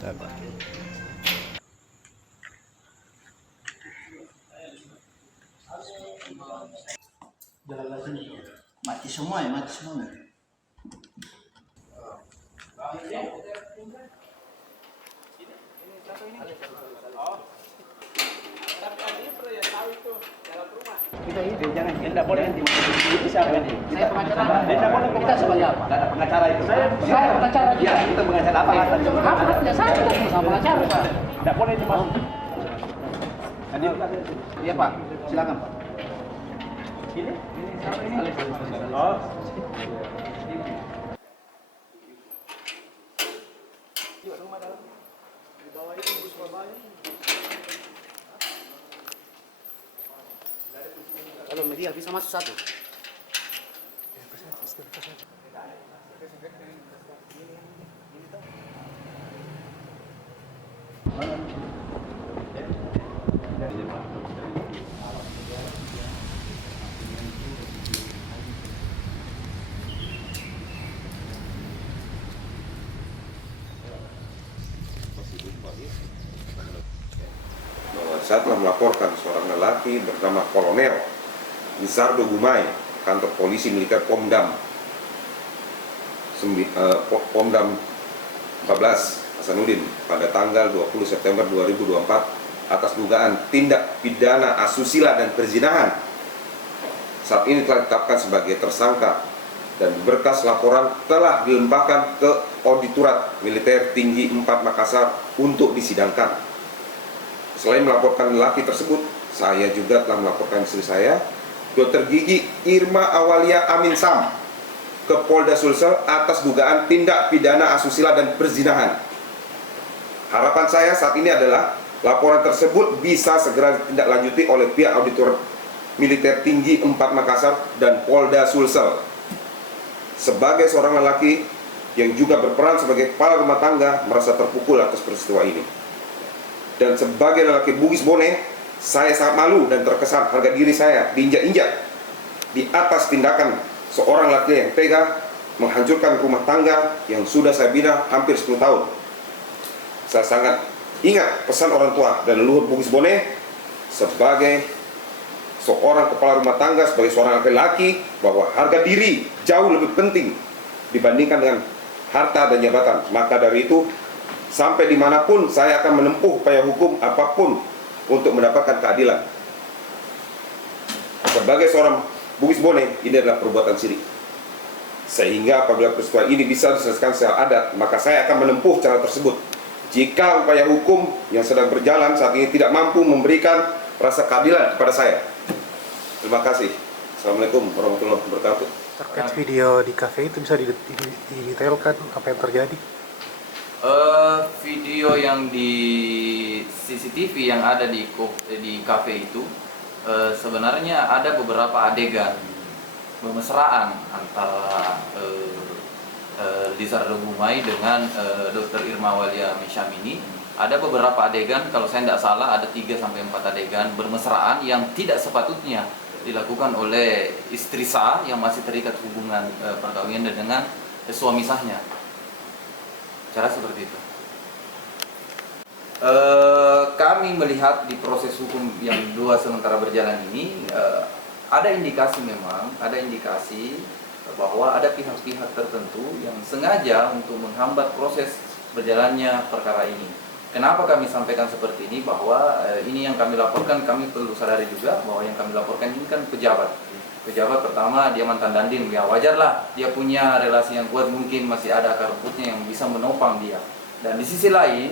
Mati semua ya, mati semua. Kita ini jangan tidak boleh nanti siapa ini? Saya pengacara. Tidak boleh Kita sebagai apa? Tidak ada pengacara itu. Saya pengacara juga. Ya, kita pengacara apa? Apa? Tidak saya ketemu sama pengacara, Pak. Tidak boleh dimasuk. Iya, Pak. Silakan, Pak. Ini siapa ini? Oh. Kalau media bisa masuk satu. Bahwa saya telah melaporkan seorang lelaki bernama Kolonel Lizardo Gumai, kantor polisi militer Pomdam 14 Hasanuddin pada tanggal 20 September 2024 atas dugaan tindak pidana asusila dan perzinahan. Saat ini telah ditetapkan sebagai tersangka dan berkas laporan telah dilimpahkan ke Auditorat Militer Tinggi 4 Makassar untuk disidangkan. Selain melaporkan lelaki tersebut, saya juga telah melaporkan istri saya, Dr. Gigi Irma Awalia Amin Sam, ke Polda Sulsel atas dugaan tindak pidana asusila dan perzinahan. Harapan saya saat ini adalah laporan tersebut bisa segera ditindaklanjuti oleh pihak Auditor Militer Tinggi 4 Makassar dan Polda Sulsel. Sebagai seorang lelaki yang juga berperan sebagai kepala rumah tangga, merasa terpukul atas peristiwa ini. Dan sebagai lelaki Bugis Bone, saya sangat malu dan terkesan harga diri saya diinjak-injak di atas tindakan seorang laki yang tega menghancurkan rumah tangga yang sudah saya bina hampir 10 tahun. Saya sangat ingat pesan orang tua dan leluhur Bugis Bone sebagai seorang kepala rumah tangga, sebagai seorang laki-laki, bahwa harga diri jauh lebih penting dibandingkan dengan harta dan jabatan. Maka dari itu, sampai dimanapun saya akan menempuh upaya hukum apapun untuk mendapatkan keadilan. Sebagai seorang Bugis Bone, ini adalah perbuatan syirik. Sehingga apabila peristiwa ini bisa diselesaikan secara adat, maka saya akan menempuh cara tersebut. Jika upaya hukum yang sedang berjalan saat ini tidak mampu memberikan rasa keadilan kepada saya. Terima kasih. Assalamualaikum warahmatullahi wabarakatuh. Terkait video di kafe itu bisa didetailkan apa yang terjadi? Video yang di CCTV yang ada di kafe itu sebenarnya ada beberapa adegan bermesraan antara Lizardo Gumai dengan Dr. Irma Awalia Amin Sam ini. Ada beberapa adegan, kalau saya tidak salah ada 3-4 adegan bermesraan yang tidak sepatutnya dilakukan oleh istri sah yang masih terikat hubungan perkawinan dengan suami sahnya. Cara seperti itu. Kami melihat di proses hukum yang sementara berjalan ini ada indikasi bahwa ada pihak-pihak tertentu yang sengaja untuk menghambat proses berjalannya perkara ini. Kenapa kami sampaikan seperti ini? Bahwa ini yang kami laporkan, kami perlu sadari juga bahwa yang kami laporkan ini kan pejabat. Pejabat pertama dia mantan dandim, ya wajarlah dia punya relasi yang kuat, mungkin masih ada akar rumputnya yang bisa menopang dia. Dan di sisi lain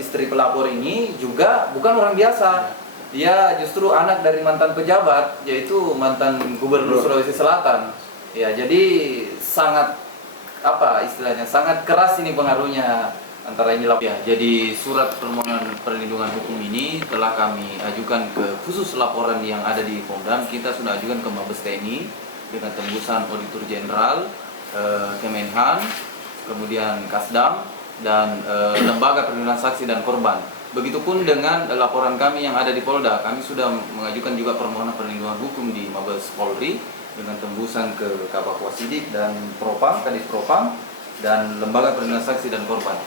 istri pelapor ini juga bukan orang biasa. Dia justru anak dari mantan pejabat, yaitu mantan gubernur Sulawesi Selatan. Ya, jadi sangat sangat keras ini pengaruhnya antara ini. Ya, jadi surat permohonan perlindungan hukum ini telah kami ajukan ke khusus laporan yang ada di Pomdam. Kita sudah ajukan ke Mabes TNI dengan tembusan Auditor Jenderal, Kemenhan, kemudian Kasdam, dan Lembaga Perlindungan Saksi dan Korban. Begitupun dengan laporan kami yang ada di Polda, kami sudah mengajukan juga permohonan perlindungan hukum di Mabes Polri dengan tembusan ke Kabak Wasidik dan Propam, Kadis Propam, dan Lembaga Perlindungan Saksi dan Korban.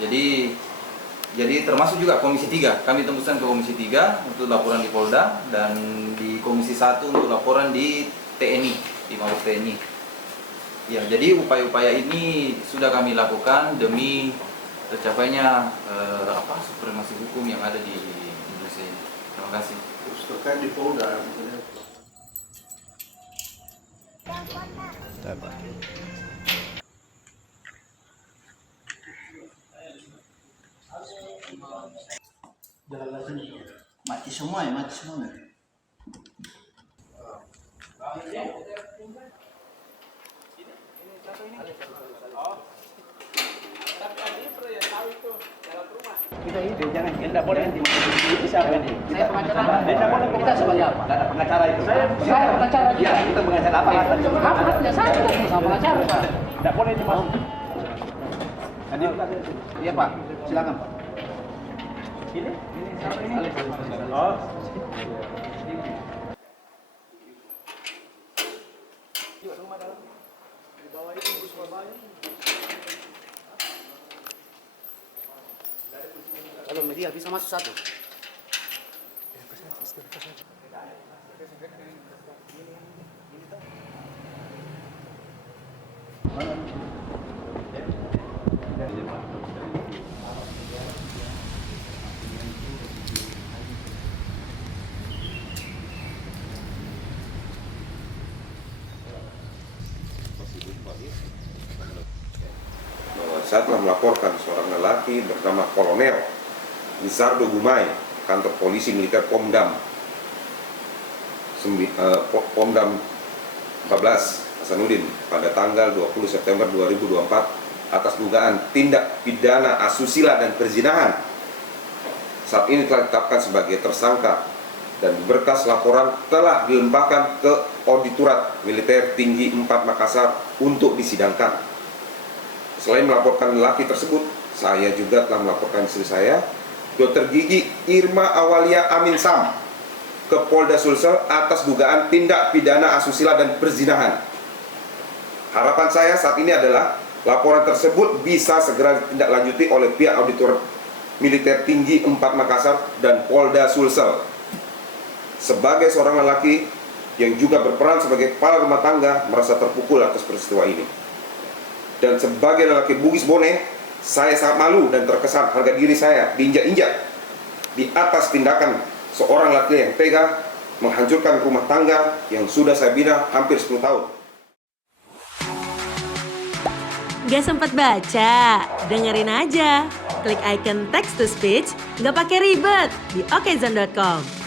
Jadi termasuk juga Komisi 3, kami tembuskan ke Komisi 3 untuk laporan di Polda, dan di Komisi 1 untuk laporan di TNI, di Mabes TNI. Ya, jadi upaya-upaya ini sudah kami lakukan demi tercapainya supremasi hukum yang ada di Indonesia ini. Terima kasih. Terus terkait di Polda. Mati semua ya, mati semua. Kita itu jangan, tidak boleh nanti itu siapa ini? Saya pengacara. Tidak boleh Kita sebagai apa? Tidak ada pengacara itu. Saya pengacara juga. Ya, kita pengacara apa? Apa haknya saya ketemu sama pengacara, Pak? Tidak boleh dimasuk. Iya, Pak. Silakan, Pak. Ini siapa ini? Oh. Kalau media bisa masuk satu. Bahwa saya telah melaporkan seorang lelaki bernama Kolonel Lizardo Gumai, kantor polisi militer Pomdam 14 Hasanuddin pada tanggal 20 September 2024 atas dugaan tindak pidana asusila dan perzinahan. Saat ini telah ditetapkan sebagai tersangka dan berkas laporan telah dilimpahkan ke Auditorat Militer Tinggi 4 Makassar untuk disidangkan. Selain melaporkan lelaki tersebut, saya juga telah melaporkan istri saya, Dr. Gigi Irma Awalia Amin Sam, ke Polda Sulsel atas dugaan tindak pidana asusila dan perzinahan. Harapan saya saat ini adalah laporan tersebut bisa segera ditindaklanjuti oleh pihak Auditor Militer Tinggi 4 Makassar dan Polda Sulsel. Sebagai seorang lelaki yang juga berperan sebagai kepala rumah tangga, merasa terpukul atas peristiwa ini. Dan sebagai lelaki Bugis Bone, saya sangat malu dan terkesan harga diri saya diinjak-injak di atas tindakan seorang laki yang tega menghancurkan rumah tangga yang sudah saya bina hampir 10 tahun. Gak sempat baca? Dengerin aja. Klik icon text to speech, gak pakai ribet di okezone.com.